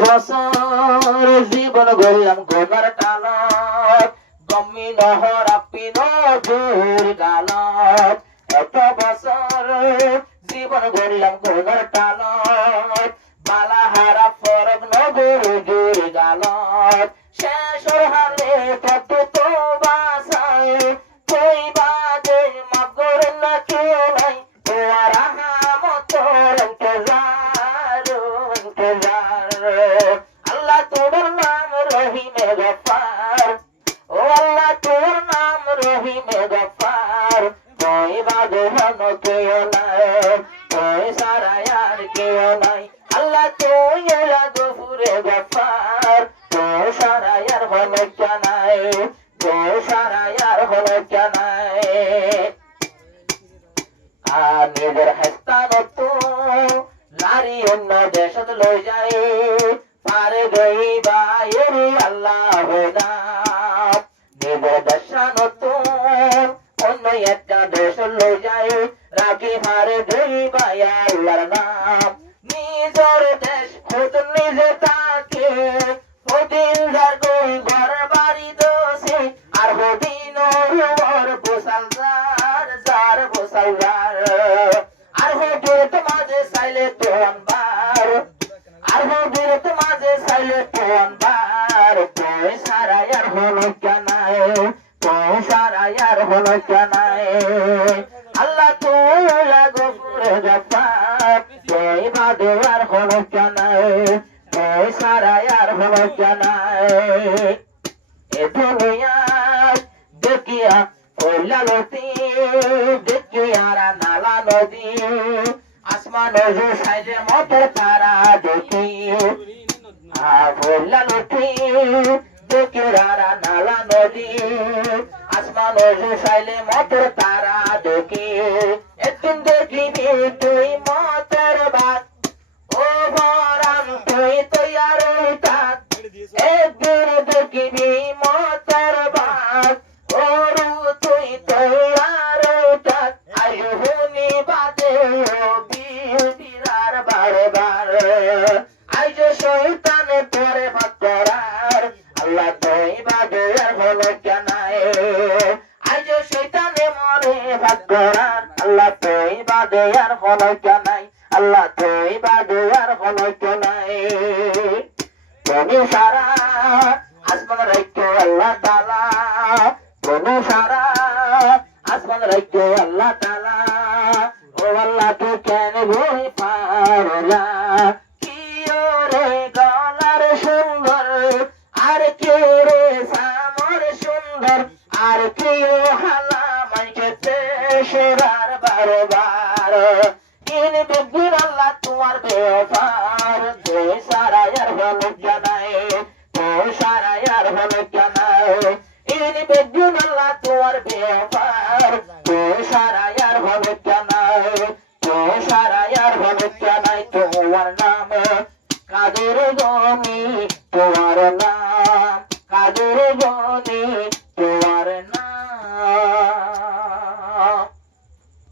বছর জীবন গড়লাম গোনার টানত গম্মি নহর আপি নজুর গালত এত বছর জীবন গড়লাম গোনার টানত বালাহারা ফরক নজুর জুর গালত শেষর হালে কত তো বাসায় কই বাজে মগর না কেউ নাই তোমার হামতর ইন্তজার আল্লাহ তোর নাম রহিমে গফার ও আল্লাহ তোর নাম রহিমে গফার কই বাজে হন কেউ নাই কই সারায়ার কেউ নাই আল্লাহ তুই এলা গফুরে গফার তো সারায়ার হন নাই তো সারায়ার হন নাই আর নিজের হেস্তানত নারী অন্য দেশত লই যায় পারে গইবা এরি আল্লাহ নাম নিজের দেশানত অন্য একটা দেশ লই যায় রাখি পারে গইবা আল্লাহর নাম নিজের দেশ খুদ নিজে তাকে হদিন যার গই ঘর বাড়ি দোষে আর হদিন ওর বসালদার যার বসালদার আর হদিন মাঝে সাইলে তোনবার আর হদিন মাঝে সাইলে তোনবার পয়সারায়ার হলো জানাই পয়সারায়ার হলো জানাই আল্লাহ তোলা গফুরে গফার পয়বা দেওয়ার হলো জানাই পয়সারায়ার হলো জানাই এ দুনিয়া দেখিয়া ওলা লতি দেখিয়ারা নালা নদী আসমান সাইডে মতো তারা দেখি ওলা লতি দেখিয়ারা নালা নদী আসমান সাইলে মতো তারা দেখি একদিন দেখিবি তুই মতের বাদ ও ভরাম তুই তৈয়ার থাক একদিন দেখিবি মতের বাদ ওরু তুই তৈয়ার থাক আইহুনি বাদে বিরার বারে বারে আইজ শয়তানে তোরে ভাগ করার আল্লাহ তুই বাদে আর হলো জানাই আইজ শয়তানে মরে ভাগ করার আল্লাহ তুই বাদে আর হলো জানাই আল্লাহ তুই বাদে আর হলো জানাই তুমি সারা আসমান রাইতো আল্লাহ তাআলা তুমি সারা আসমান রাইতো আল্লাহ তাআলা ও আল্লাহ তুই কেন বই পারলা কি রে গলার সুন্দর আর কে রে সামর সুন্দর আর কে হালা মাইকেতে সেরার বারবার তিন বেগুন আল্লাহ তোমার বেওফার তুই সারায়ার হলো জানাই তুই সারায়ার হলো জানাই তিন বেগুন আল্লাহ তোমার বেওফার তুই সারায়ার হলো জানাই তুই সারায়ার হলো জানাই তোমার নাম কাদের গনি তোমার নাম কাদের গনি